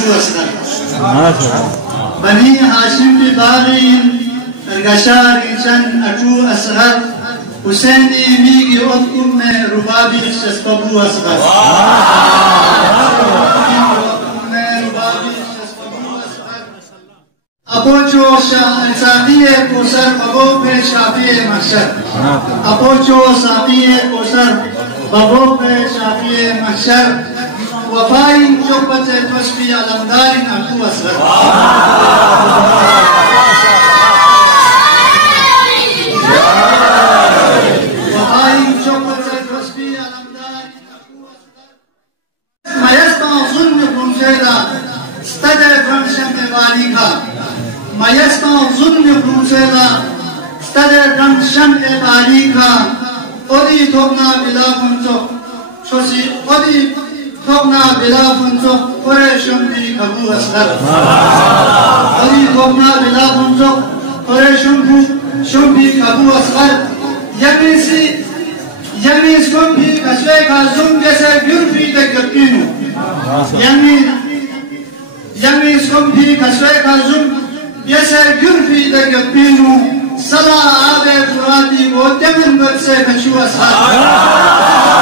أشو أصغر بني هاشم بباغين القشار إنسان أشو أصغر حسيني ميجي أم ربابي شسبابو أصغر أبوچو ساقية كوسر بابو پہ شافی محشر أبوچو ساقية كوسر بابو پہ شافی محشر وفائی چوبت توسبی علمدار أبو أصغر وفائی چوبت توسبی علمدار أبو أصغر ما يسمع ظلم بمجيدا استدعى فرمشم واليها ما يسمع ظلم بمجيدا استدعى فرمشم واليها أدي توقنا بلا فنتو شوشي أدي توقنا بلا فنتو قريشم بي أبو أصغر أدي توقنا بلا فنتو قريشم بي أبو أصغر يميسكم بي كسويك زوم جسر يرفي تكبينو يميسكم بي كسويك زوم جسر يرفي تكبينو صلاة آبه فراتي وتمن برسي كشو أصغر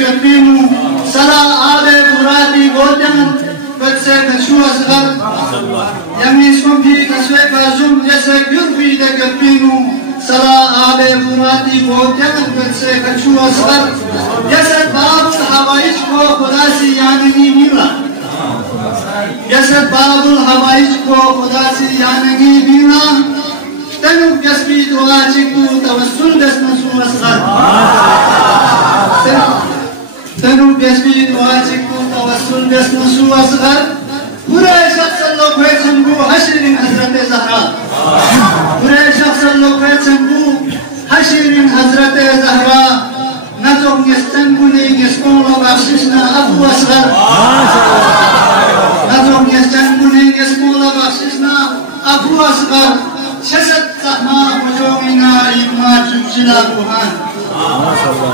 Gabinu sala ale burati godem betse kachu asgar yamis kombi kaswe kazum jese gurbi de gabinu sala ale burati godem betse kachu asgar jese babul hawaiz ko khudasi yanagi mila jese babul hawaiz ko khudasi yanagi mila tanu jasbi dua chiku tawassul dasna su asgar تنو بيسبي دعاتكو توسل بيسنسو أصغر برای شخص اللو پیچن بو حشرین حضرت زهرا برای شخص اللو پیچن بو حشرین حضرت زهرا نزوم نستن بونی نسکون لو بخششنا ابو أصغر نزوم نستن بونی نسکون لو بخششنا ابو أصغر شست زحما وجومنا إما جبجلا بوهان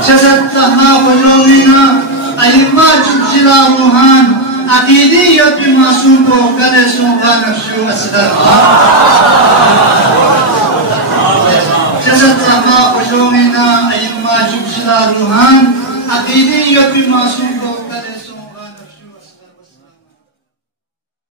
شست زحما وجومنا أيما جبجلا بوهان عقيدية بمعصوم وقال سوغا نفسه أصغر جسد زحما وجومنا أيما جبجلا بوهان عقيدية بمعصوم